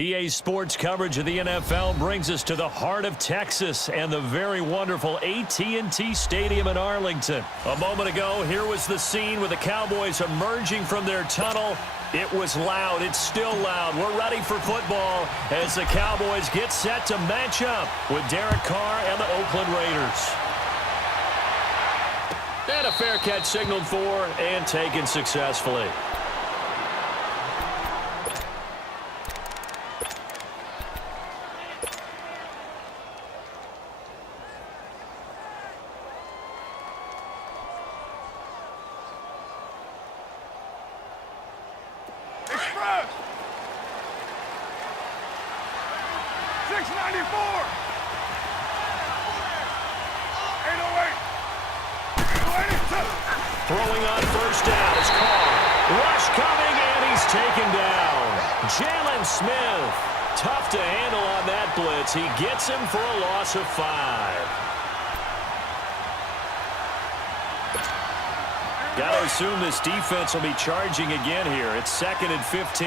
EA Sports coverage of the NFL brings us to the heart of Texas and the very wonderful AT&T Stadium in Arlington. A moment ago, here was the scene with the Cowboys emerging from their tunnel. It was loud. It's still loud. We're ready for football as the Cowboys get set to match up with Derek Carr and the Oakland Raiders. And a fair catch signaled for and taken successfully. Throwing on first down is Carr. Rush coming, and he's taken down. Jalen Smith. Tough to handle on that blitz. He gets him for a loss of 5. Got to assume this defense will be charging again here. It's 2nd and 15.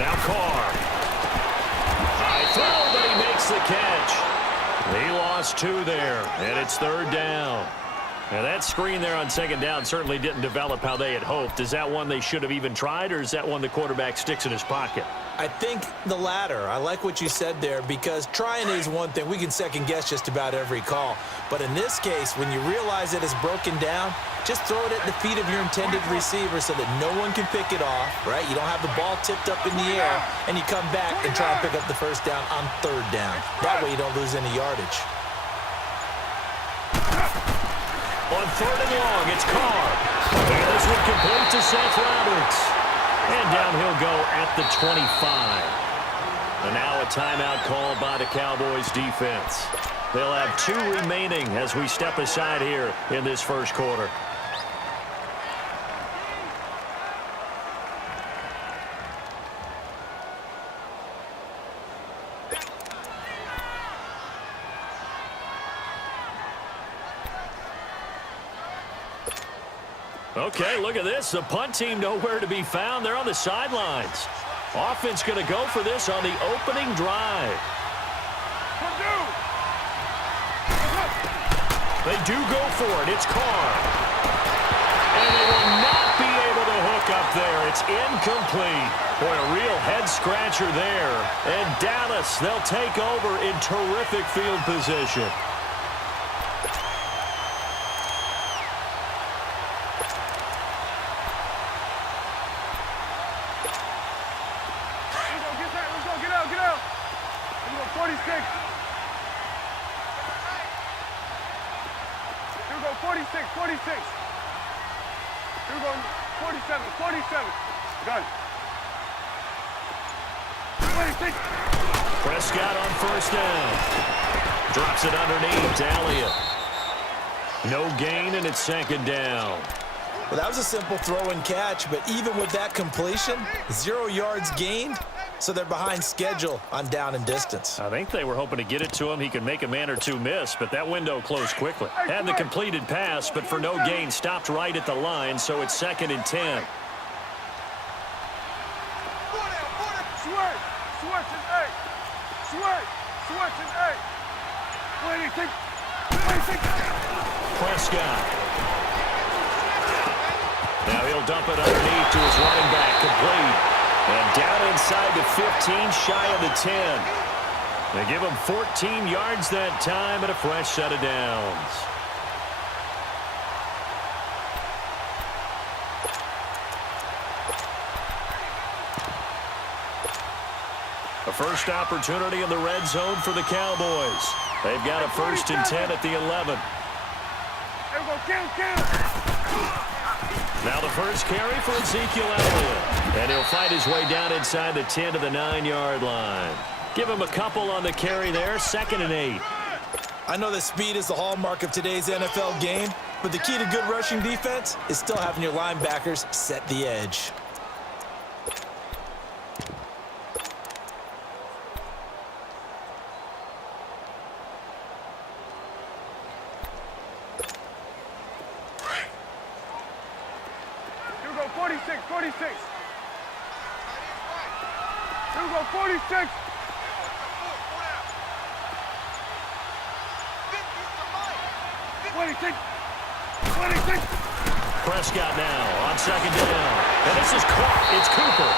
Now Carr. High throw, but he makes the catch. He lost 2 there, and it's 3rd down. Now that screen there on 2nd down certainly didn't develop how they had hoped. Is that one they should have even tried, or is that one the quarterback sticks in his pocket? I think the latter. I like what you said there, because trying is one thing. We can second guess just about every call. But in this case, when you realize it is broken down, just throw it at the feet of your intended receiver so that no one can pick it off, right? You don't have the ball tipped up in the air, and you come back and try and pick up the first down on 3rd down. That way you don't lose any yardage. On 3rd and long, it's Carr. And this one complete to Seth Roberts. And down he'll go at the 25. And now a timeout called by the Cowboys defense. They'll have 2 remaining as we step aside here in this first quarter. Okay, look at this. The punt team nowhere to be found. They're on the sidelines. Offense going to go for this on the opening drive. They do go for it. It's Carr. And they will not be able to hook up there. It's incomplete. Boy, a real head-scratcher there. And Dallas, they'll take over in terrific field position. Prescott on first down. Drops it underneath to Elliott. No gain, and it's 2nd down. Well, that was a simple throw and catch, but even with that completion, 0 yards gained, so they're behind schedule on down and distance. I think they were hoping to get it to him. He could make a man or 2 miss, but that window closed quickly. Had the completed pass, but for no gain, stopped right at the line, so it's 2nd and 10. Prescott. Now he'll dump it underneath to his running back, complete. And down inside the 15, shy of the 10. They give him 14 yards that time and a fresh set of downs. A first opportunity in the red zone for the Cowboys. They've got a 1st and 10 at the 11. Now the first carry for Ezekiel Elliott. And he'll fight his way down inside the 10 to the 9-yard line. Give him a couple on the carry there, 2nd and 8. I know that speed is the hallmark of today's NFL game, but the key to good rushing defense is still having your linebackers set the edge. 46. Here we go, 46. Prescott now on second down. And this is caught. It's Cooper.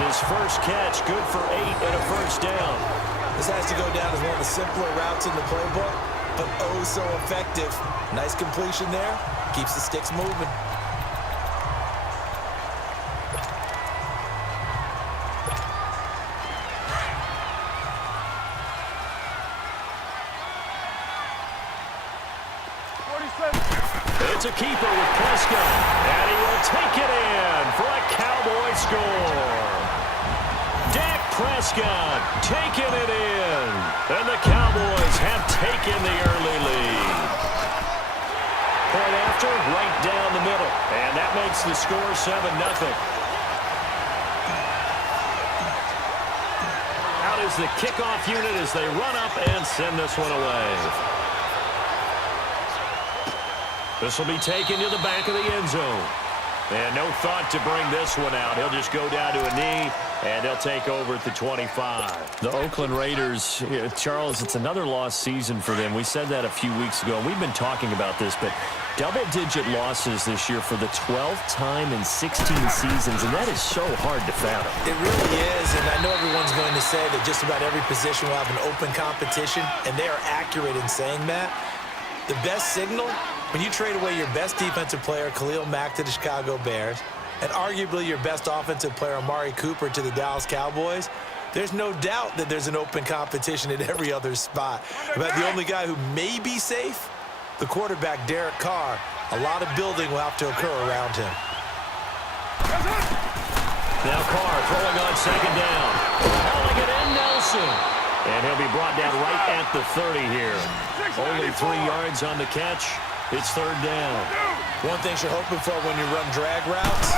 His first catch, good for 8 and a first down. This has to go down as one of the simpler routes in the playbook, but oh so effective. Nice completion there. Keeps the sticks moving. It's a keeper with Prescott, and he will take it in for a Cowboy score. Dak Prescott taking it in, and the Cowboys have taken the early lead. Point after, right down the middle, and that makes the score 7-0. Out is the kickoff unit as they run up and send this one away. This will be taken to the back of the end zone. And no thought to bring this one out. He'll just go down to a knee, and they'll take over at the 25. The Oakland Raiders, Charles, it's another lost season for them. We said that a few weeks ago, and we've been talking about this, but double-digit losses this year for the 12th time in 16 seasons, and that is so hard to fathom. It really is, and I know everyone's going to say that just about every position will have an open competition, and they are accurate in saying that. The best signal, when you trade away your best defensive player, Khalil Mack, to the Chicago Bears, and arguably your best offensive player, Amari Cooper, to the Dallas Cowboys, there's no doubt that there's an open competition at every other spot. But the only guy who may be safe, the quarterback, Derek Carr. A lot of building will have to occur around him. Now Carr throwing on second down. Hauling it in, Nelson. And he'll be brought down right at the 30 here. Only 3 yards on the catch. It's third down. One thing you're hoping for when you run drag routes,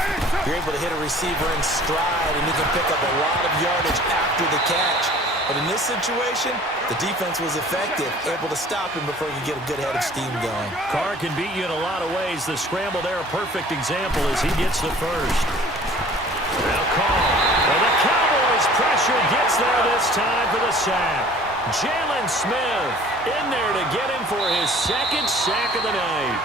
you're able to hit a receiver in stride, and you can pick up a lot of yardage after the catch. But in this situation, the defense was effective, able to stop him before he could get a good head of steam going. Carr can beat you in a lot of ways. The scramble there, a perfect example as he gets the first. Now Carr. And the Cowboys pressure gets there this time for the sack. Jalen Smith in there to get him for his second sack of the night.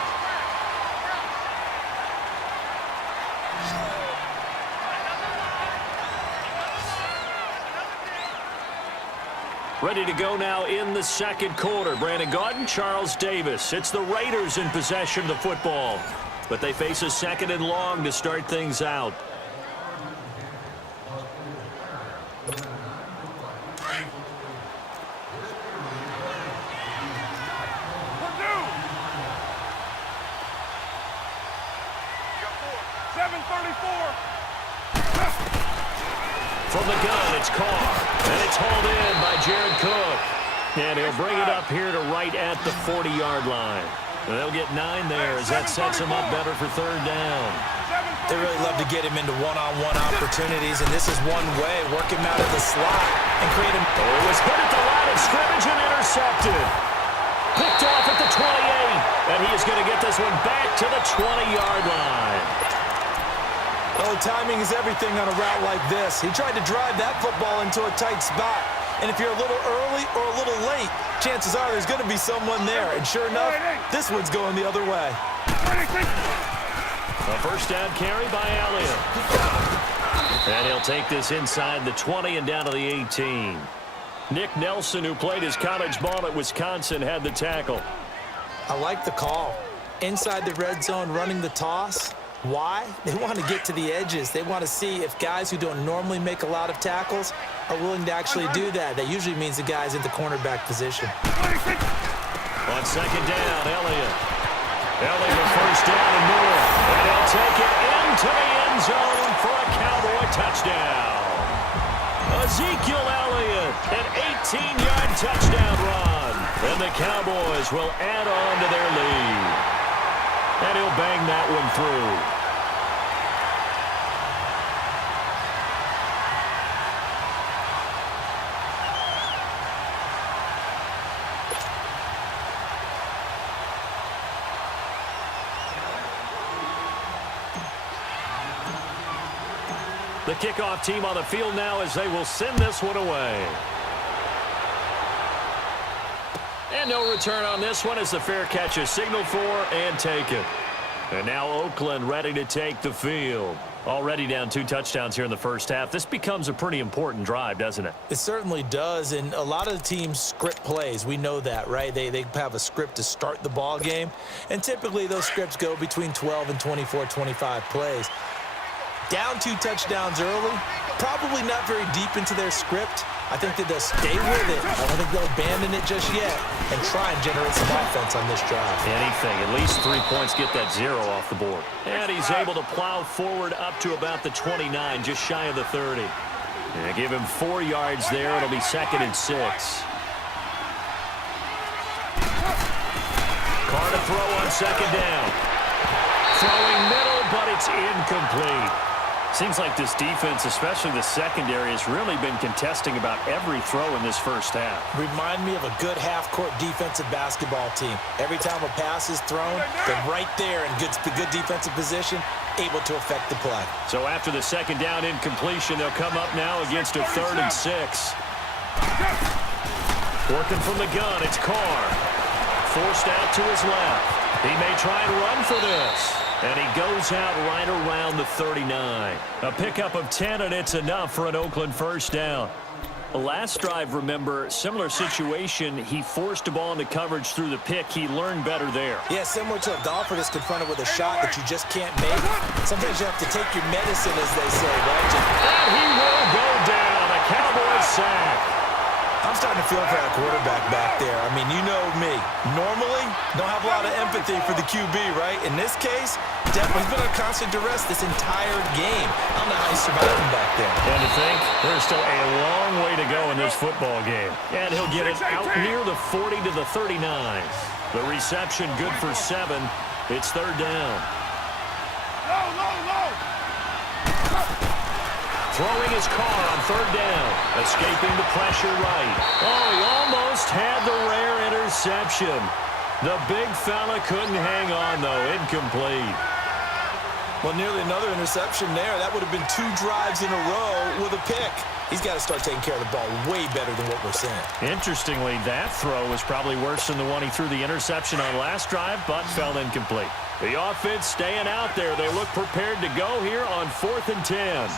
Ready to go now in the second quarter. Brandon Gaudin, Charles Davis. It's the Raiders in possession of the football, but they face a second and long to start things out. From the gun, it's Carr, and it's hauled in by Jared Cook. And he'll bring it up here to right at the 40-yard line. And they'll get 9 there as that sets him up better for third down. They really love to get him into one-on-one opportunities, and this is one way, work him out of the slot and create him. Oh, it was hit at the line of scrimmage and intercepted. Picked off at the 28, and he is going to get this one back to the 20-yard line. Oh, timing is everything on a route like this. He tried to drive that football into a tight spot. And if you're a little early or a little late, chances are there's going to be someone there. And sure enough, this one's going the other way. A first down carry by Elliott. And he'll take this inside the 20 and down to the 18. Nick Nelson, who played his college ball at Wisconsin, had the tackle. I like the call. Inside the red zone, running the toss. Why? They want to get to the edges. They want to see if guys who don't normally make a lot of tackles are willing to actually do that. That usually means the guy's in the cornerback position. On second down, Elliott. Elliott first down and more. And he'll take it into the end zone for a Cowboy touchdown. Ezekiel Elliott, an 18-yard touchdown run. And the Cowboys will add on to their lead. And he'll bang that one through. The kickoff team on the field now as they will send this one away. And no return on this one as the fair catch is signaled for and taken. And now Oakland ready to take the field. Already down 2 touchdowns here in the first half. This becomes a pretty important drive, doesn't it? It certainly does, and a lot of the teams script plays. We know that, right? They have a script to start the ball game, and typically those scripts go between 12 and 24, 25 plays. Down 2 touchdowns early, probably not very deep into their script. I think that they'll stay with it. I don't think they'll abandon it just yet and try and generate some offense on this drive. Anything. At least 3 points, get that 0 off the board. And he's able to plow forward up to about the 29, just shy of the 30. And give him 4 yards there. It'll be 2nd and 6. Carr to throw on 2nd down. Throwing middle, but it's incomplete. Seems like this defense, especially the secondary, has really been contesting about every throw in this first half. Remind me of a good half-court defensive basketball team. Every time a pass is thrown, they're right there in good defensive position, able to affect the play. So after the 2nd down incompletion, they'll come up now against a 3rd and 6. Working from the gun, it's Carr. Forced out to his left. He may try and run for this. And he goes out right around the 39. A pickup of 10, and it's enough for an Oakland first down. Last drive, remember, similar situation. He forced a ball into coverage through the pick. He learned better there. Yeah, similar to a golfer that's confronted with a shot that you just can't make. Sometimes you have to take your medicine, as they say, right? And he will go down. A Cowboys sack. I'm starting to feel for that quarterback back there. I mean, you know me. Normally, don't have a lot of empathy for the QB, right? In this case, definitely been under constant duress this entire game. I don't know how he's surviving back there. And to think, there's still a long way to go in this football game. And he'll get it out near the 40 to the 39. The reception good for 7. It's 3rd down. Throwing his Carr on 3rd down. Escaping the pressure right. Oh, he almost had the rare interception. The big fella couldn't hang on, though. Incomplete. Well, nearly another interception there. That would have been 2 drives in a row with a pick. He's got to start taking care of the ball way better than what we're seeing. Interestingly, that throw was probably worse than the one he threw the interception on last drive, but fell incomplete. The offense staying out there. They look prepared to go here on 4th and 10.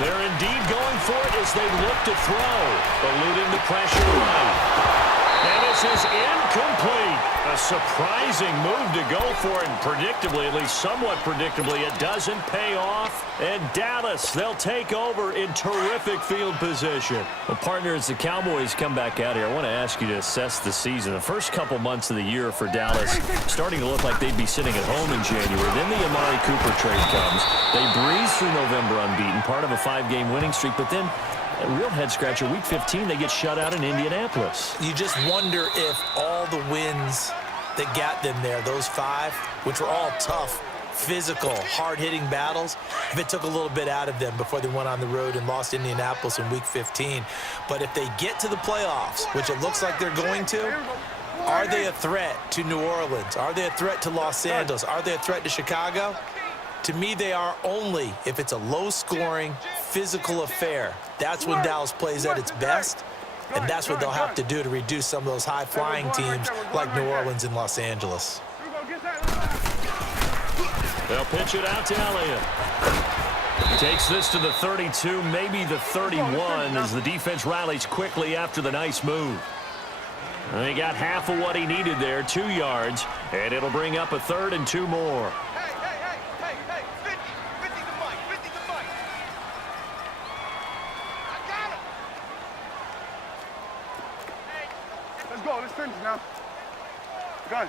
They're indeed going for it as they look to throw. Eluding the pressure right. And this is incomplete. A surprising move to go for it, and predictably, at least somewhat predictably, it doesn't pay off. And Dallas, they'll take over in terrific field position. Well, partner, as the Cowboys come back out here, I want to ask you to assess the season. The first couple months of the year for Dallas starting to look like they'd be sitting at home in January. Then the Amari Cooper trade comes. They breeze through November unbeaten, part of a 5-game winning streak, but then a real head-scratcher, Week 15, they get shut out in Indianapolis. You just wonder if all the wins that got them there, those 5, which were all tough, physical, hard-hitting battles, if it took a little bit out of them before they went on the road and lost Indianapolis in Week 15. But if they get to the playoffs, which it looks like they're going to, are they a threat to New Orleans? Are they a threat to Los Angeles? Are they a threat to Chicago? To me, they are only if it's a low-scoring, physical affair. That's when Dallas plays at its best, and that's what they'll have to do to reduce some of those high-flying teams like New Orleans and Los Angeles. They'll pitch it out to Elliott. Takes this to the 32, maybe the 31, as the defense rallies quickly after the nice move. And he got half of what he needed there, 2 yards, and it'll bring up a 3rd and 2 more. Let's go. Let's finish now. Gun.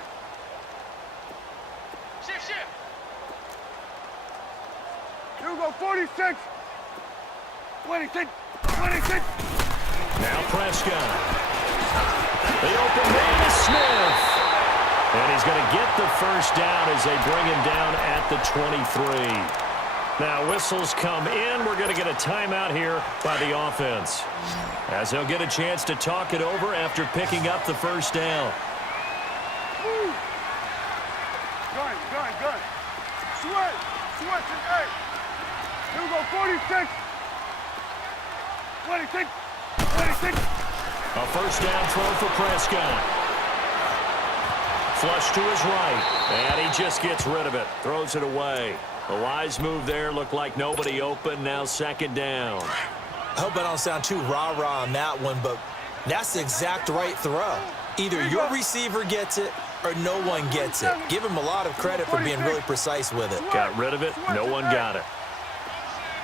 Shift. Here we go. 46. 26. Now Prescott. The open man is Smith. And he's going to get the first down as they bring him down at the 23. Now whistles come in. We're going to get a timeout here by the offense, as he'll get a chance to talk it over after picking up the first down. Gun. Switch. Hey. You go 46. 26. 26. A first down throw for Prescott. Flush to his right, and he just gets rid of it. Throws it away. A wise move there. Looked like nobody open. Now second down. I hope I don't sound too rah-rah on that one, but that's the exact right throw. Either your receiver gets it or no one gets it. Give him a lot of credit for being really precise with it. Got rid of it. No one got it.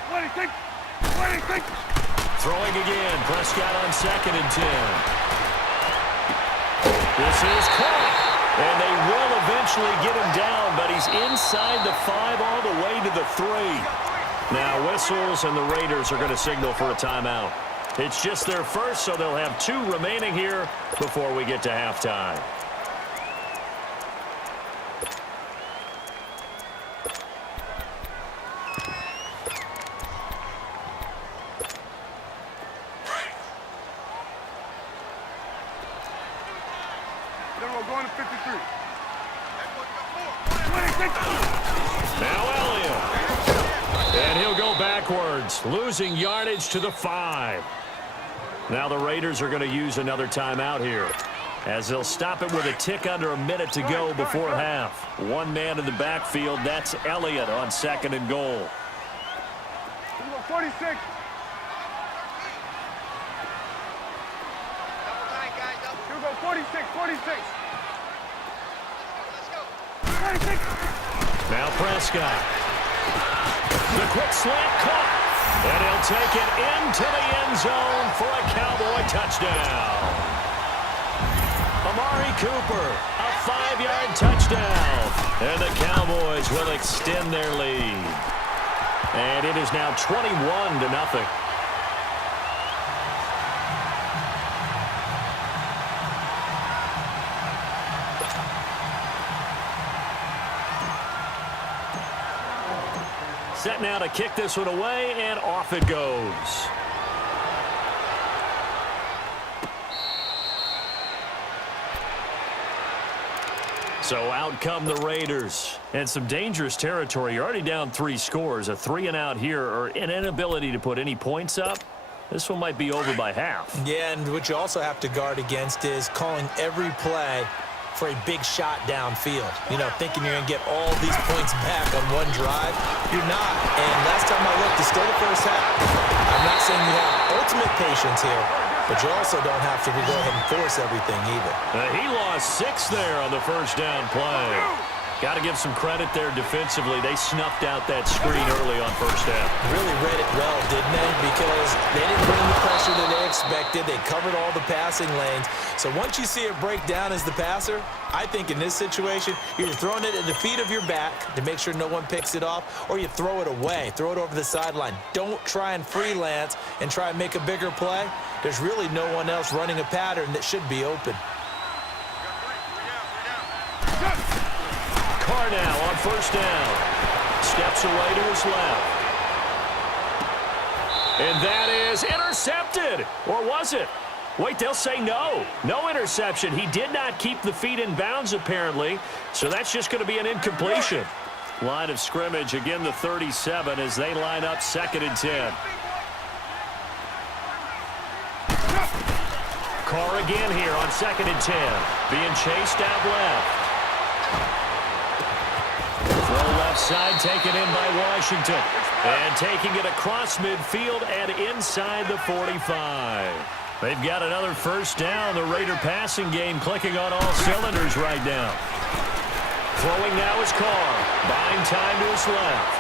26. 26. Throwing again. Prescott on second and 10. This is caught. And they will eventually get him down, but he's inside the 5 all the way to the 3. Now whistles, and the Raiders are going to signal for a timeout. It's just their first, so they'll have 2 remaining here before we get to halftime. Then we're going to 53. Now Elliott. And he'll go backwards, losing yardage to the 5. Now the Raiders are going to use another timeout here, as they'll stop it with a tick under a minute to go before half. One man in the backfield, that's Elliott on second and goal. You go 46. You go 46. 46. 46. Now Prescott. The quick slant caught. And he'll take it into the end zone for a Cowboy touchdown. Amari Cooper, a 5-yard touchdown. And the Cowboys will extend their lead. And it is now 21-0. Set now to kick this one away, and off it goes. So out come the Raiders. And some dangerous territory. You're already down 3 scores. A 3-and-out here, or an inability to put any points up. This one might be over by half. Yeah, and what you also have to guard against is calling every play for a big shot downfield. You know, thinking you're going to get all these points back on one drive. You're not. And last time I looked, it's still the first half. I'm not saying you have ultimate patience here, but you also don't have to go ahead and force everything either. He lost 6 there on the first down play. Got to give some credit there defensively. They snuffed out that screen early on first down. Really read it well, didn't they? Because they didn't bring the pressure that they expected. They covered all the passing lanes. So once you see it break down as the passer, I think in this situation, you're throwing it at the feet of your back to make sure no one picks it off, or you throw it away, throw it over the sideline. Don't try and freelance and try and make a bigger play. There's really no one else running a pattern that should be open. Carr now on first down. Steps away to his left. And that is intercepted. Or was it? Wait, they'll say no. No interception. He did not keep the feet in bounds, apparently. So that's just going to be an incompletion. Line of scrimmage, again the 37 as they line up second and 10. Carr again here on second and 10. Being chased out left. Throw left side taken in by Washington. And taking it across midfield and inside the 45. They've got another first down. The Raider passing game clicking on all cylinders right now. Throwing now is Carr. Buying time to his left.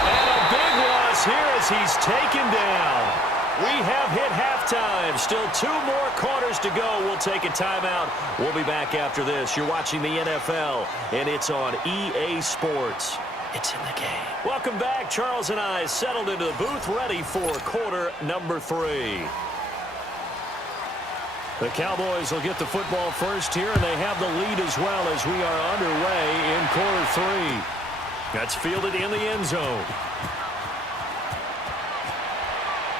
And a big loss here as he's taken down. We have hit halftime. Still 2 more quarters to go. We'll take a timeout. We'll be back after this. You're watching the NFL, and it's on EA Sports. It's in the game. Welcome back. Charles and I settled into the booth, ready for quarter number 3. The Cowboys will get the football first here, and they have the lead as well as we are underway in quarter 3. That's fielded in the end zone.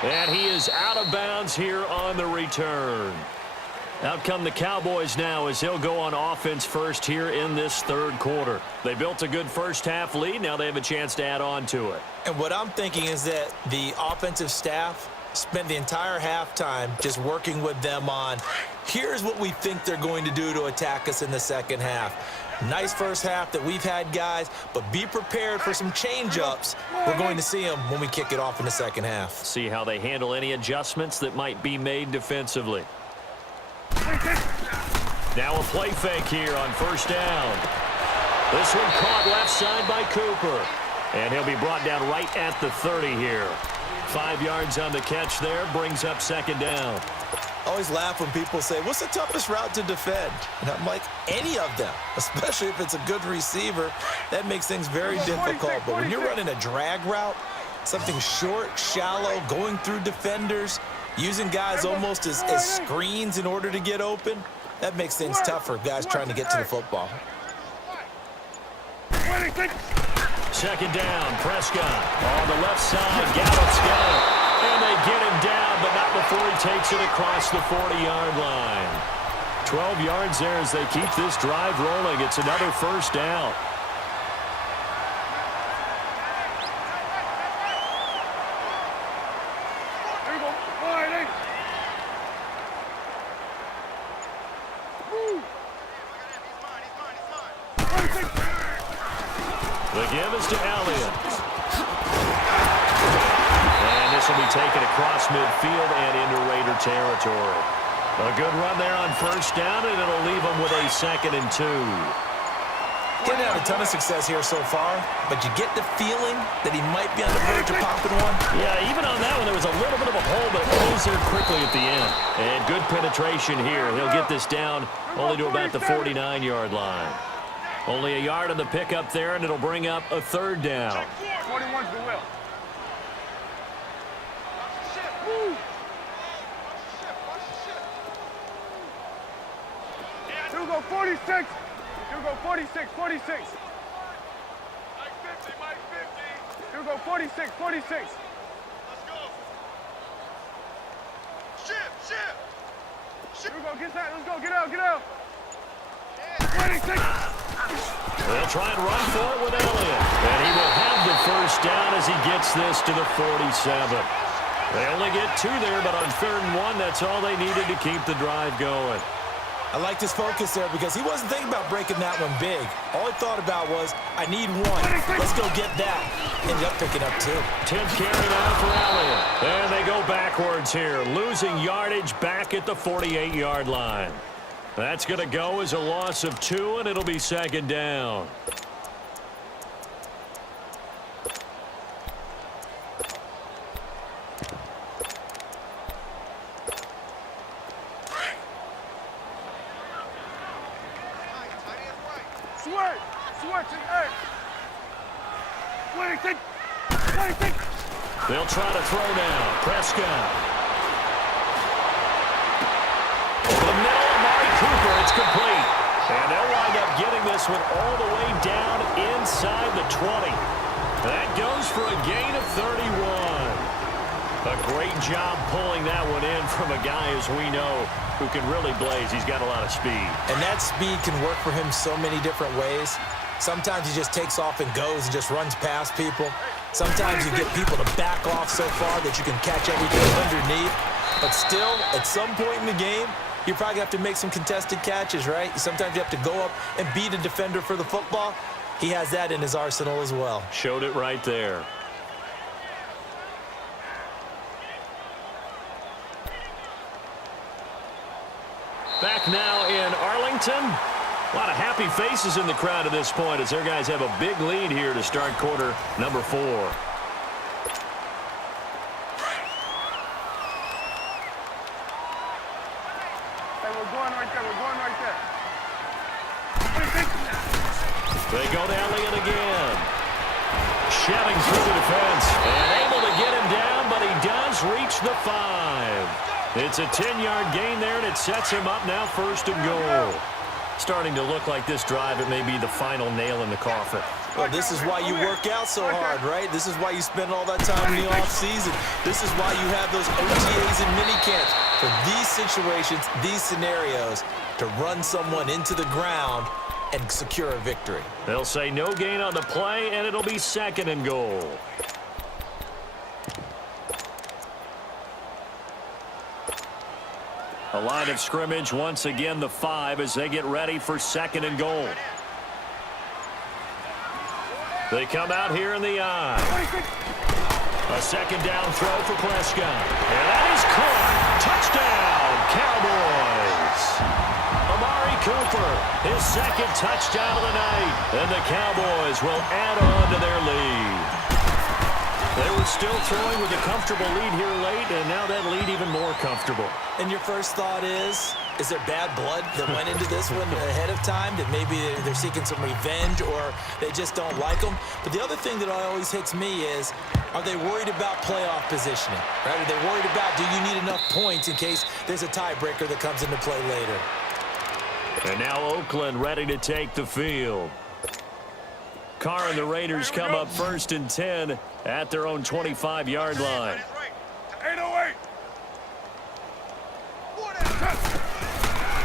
And he is out of bounds here on the return. Out come the Cowboys now as he'll go on offense first here in this third quarter. They built a good first-half lead. Now they have a chance to add on to it. And what I'm thinking is that the offensive staff spent the entire halftime just working with them on, here's what we think they're going to do to attack us in the second half. Nice first half that we've had, guys, but be prepared for some change-ups. We're going to see them when we kick it off in the second half. See how they handle any adjustments that might be made defensively. Now a play fake here on first down. This one caught left side by Cooper. And he'll be brought down right at the 30 here. 5 yards on the catch there, brings up second down. I always laugh when people say, what's the toughest route to defend? And I'm like, any of them, especially if it's a good receiver. That makes things very difficult. But when you're running a drag route, something short, shallow, going through defenders, using guys almost as screens in order to get open, that makes things tougher, guys trying to get to the football. Second down, Prescott on the left side. Gallup's got it. And they get him down, but not before he takes it across the 40-yard line. 12 yards there as they keep this drive rolling. It's another first down. The give is to Elliott. And this will be taken across midfield and into Raider territory. A good run there on first down, and it'll leave them with a 2nd and 2. Getting out a ton of success here so far, but you get the feeling that he might be on the verge of popping one. Yeah, even on that one, there was a little bit of a hole, but it closed there quickly at the end. And good penetration here. He'll get this down only to about the 49-yard line. Only a yard on the pickup there, and it'll bring up a 3rd down. 21's the will. Two go 46. Two go 46. 46. Mike 50. Mike 50. Two go 46. 46. Let's go. Shift. Two go get that. Let's go. Get out. Get out. 26. They'll try and run for it with Elliott. And he will have the first down as he gets this to the 47. They only get 2 there, but on 3rd and 1, that's all they needed to keep the drive going. I liked his focus there because he wasn't thinking about breaking that one big. All he thought about was, I need 1. Let's go get that. Ended up picking up 2. 10th carry now for Elliott. And they go backwards here, losing yardage back at the 48-yard line. That's going to go as a loss of 2, and it'll be 2nd down. Switch and X. 26. 26. They'll try to throw now. Prescott. Over the middle. Cooper, it's complete. And they'll wind up getting this one all the way down inside the 20. That goes for a gain of 31. A great job pulling that one in from a guy, as we know, who can really blaze. He's got a lot of speed. And that speed can work for him so many different ways. Sometimes he just takes off and goes and just runs past people. Sometimes you get people to back off so far that you can catch everything underneath. But still, at some point in the game, you probably have to make some contested catches, right? Sometimes you have to go up and beat a defender for the football. He has that in his arsenal as well. Showed it right there. Back now in Arlington. A lot of happy faces in the crowd at this point as their guys have a big lead here to start quarter number 4. They go to Elliott again. Shoving through the defense. And able to get him down, but he does reach the 5. It's a 10-yard gain there, and it sets him up now 1st and goal. Starting to look like this drive, it may be the final nail in the coffin. Well, this is why you work out so hard, right? This is why you spend all that time in the offseason. This is why you have those OTAs and minicamps for these situations, these scenarios, to run someone into the ground and secure a victory. They'll say no gain on the play, and it'll be 2nd and goal. A line of scrimmage, once again the 5 as they get ready for 2nd and goal. They come out here in the eye. A 2nd down throw for Prescott. And that is caught. Touchdown, Cowboys. Amari Cooper, his 2nd touchdown of the night. And the Cowboys will add on to their lead. They were still throwing with a comfortable lead here late, and now that lead even more comfortable. And your first thought is there bad blood that went into this one ahead of time, that maybe they're seeking some revenge or they just don't like them? But the other thing that always hits me is, are they worried about playoff positioning? Right? Are they worried about, do you need enough points in case there's a tiebreaker that comes into play later? And now Oakland ready to take the field. Carr and the Raiders come up 1st and 10 at their own 25-yard line. 808.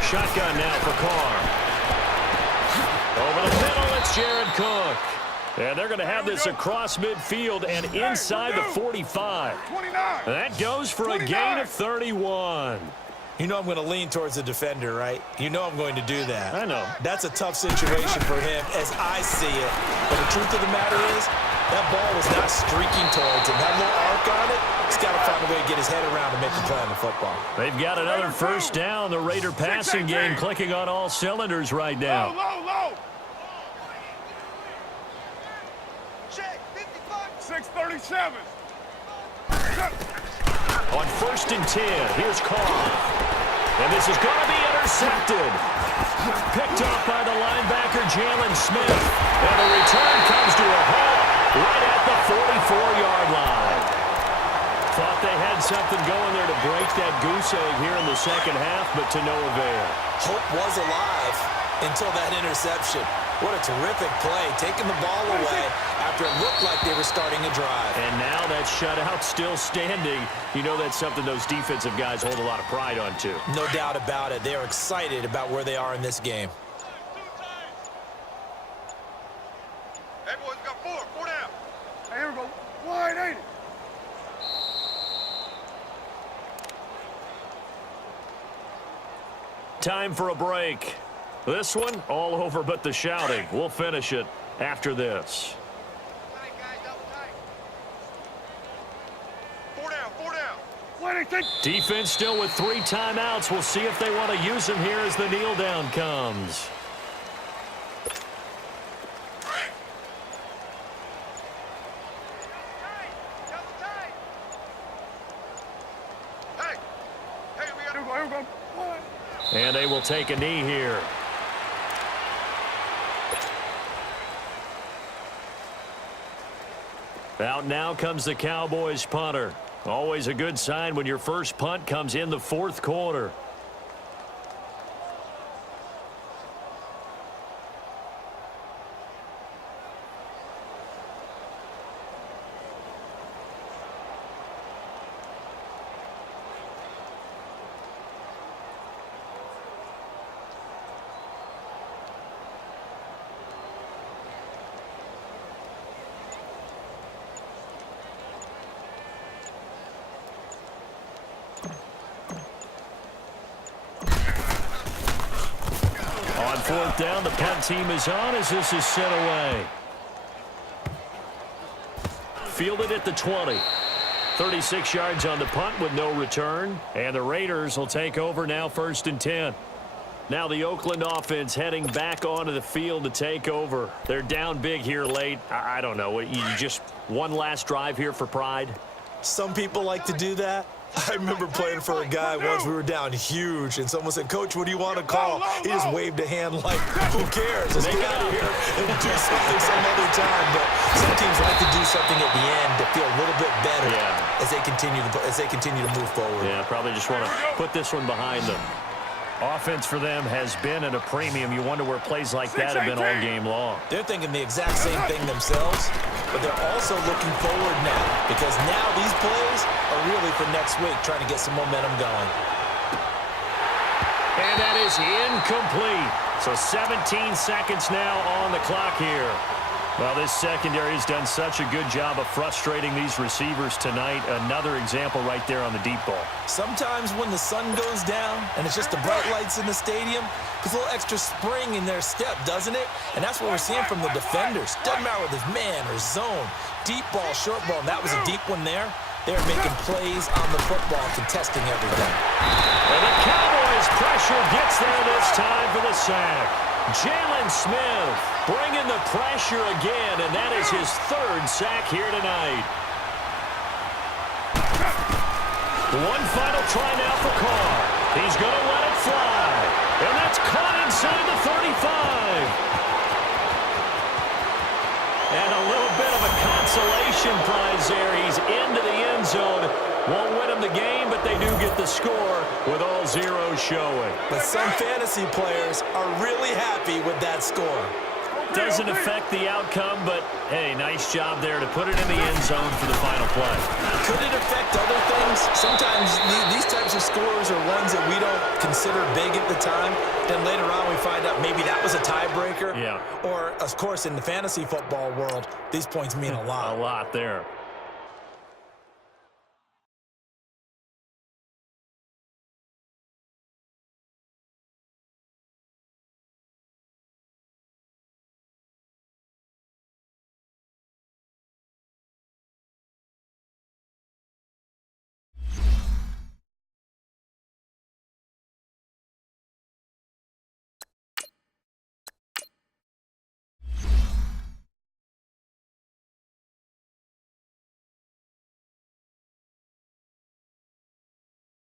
Shotgun now for Carr. Over the middle, it's Jared Cook. And they're going to have this across midfield and inside the 45. 29. That goes for a gain of 31. You know I'm going to lean towards the defender, right? You know I'm going to do that. I know. That's a tough situation for him as I see it. But the truth of the matter is, that ball was not streaking towards him. That little arc on it, he's got to find a way to get his head around to make the play on the football. They've got another 1st down. The Raider passing game clicking on all cylinders right now. Low. 6:37. On 1st and 10, here's Carr. And this is going to be intercepted. Picked up by the linebacker, Jalen Smith. And the return comes to a halt right at the 44-yard line. Thought they had something going there to break that goose egg here in the 2nd half, but to no avail. Hope was alive until that interception. What a terrific play, taking the ball away after it looked like they were starting a drive. And now that shutout still standing. You know that's something those defensive guys hold a lot of pride on, too. No doubt about it. They are excited about where they are in this game. Everyone's got 4 down. Hey, here we go. Wide, ain't it? Time for a break. This one, all over but the shouting. We'll finish it after this. Tight, guys, double tight. 4 down. What do you think? Defense still with 3 timeouts. We'll see if they want to use them here as the kneel down comes. Here we go. And they will take a knee here. Out now comes the Cowboys punter. Always a good sign when your first punt comes in the 4th quarter. On 4th down, the punt team is on as this is sent away. Fielded at the 20. 36 yards on the punt with no return. And the Raiders will take over now 1st and 10. Now the Oakland offense heading back onto the field to take over. They're down big here late. I don't know. You just one last drive here for pride? Some people like to do that. I remember playing for a guy once. We were down huge, and someone said, "Coach, what do you want to call?" He just waved a hand like, "Who cares? Let's get out of here and do something some other time." But some teams like to do something at the end to feel a little bit better as they continue to move forward. Yeah, probably just want to put this one behind them. Offense for them has been at a premium. You wonder where plays like that have been all game long. They're thinking the exact same thing themselves, but they're also looking forward now because now these plays are really for next week, trying to get some momentum going. And that is incomplete. So 17 seconds now on the clock here. Well, this secondary has done such a good job of frustrating these receivers tonight. Another example right there on the deep ball. Sometimes when the sun goes down and it's just the bright lights in the stadium, there's a little extra spring in their step, doesn't it? And that's what we're seeing from the defenders. Doesn't matter whether it's man or zone, deep ball, short ball, and that was a deep one there. They're making plays on the football, contesting everything. And the Cowboys pressure gets there this time for the sack. Jalen Smith bringing the pressure again, and that is his third sack here tonight. One final try now for Carr. He's going to let it fly, and that's caught inside the 35. And a little bit of a consolation prize there. He's into the end zone. Won't win them the game, but they do get the score with all zeros showing. But some fantasy players are really happy with that score. Doesn't affect the outcome, but, hey, nice job there to put it in the end zone for the final play. Could it affect other things? Sometimes these types of scores are ones that we don't consider big at the time. Then later on we find out maybe that was a tiebreaker. Yeah. Or, of course, in the fantasy football world, these points mean a lot. A lot there.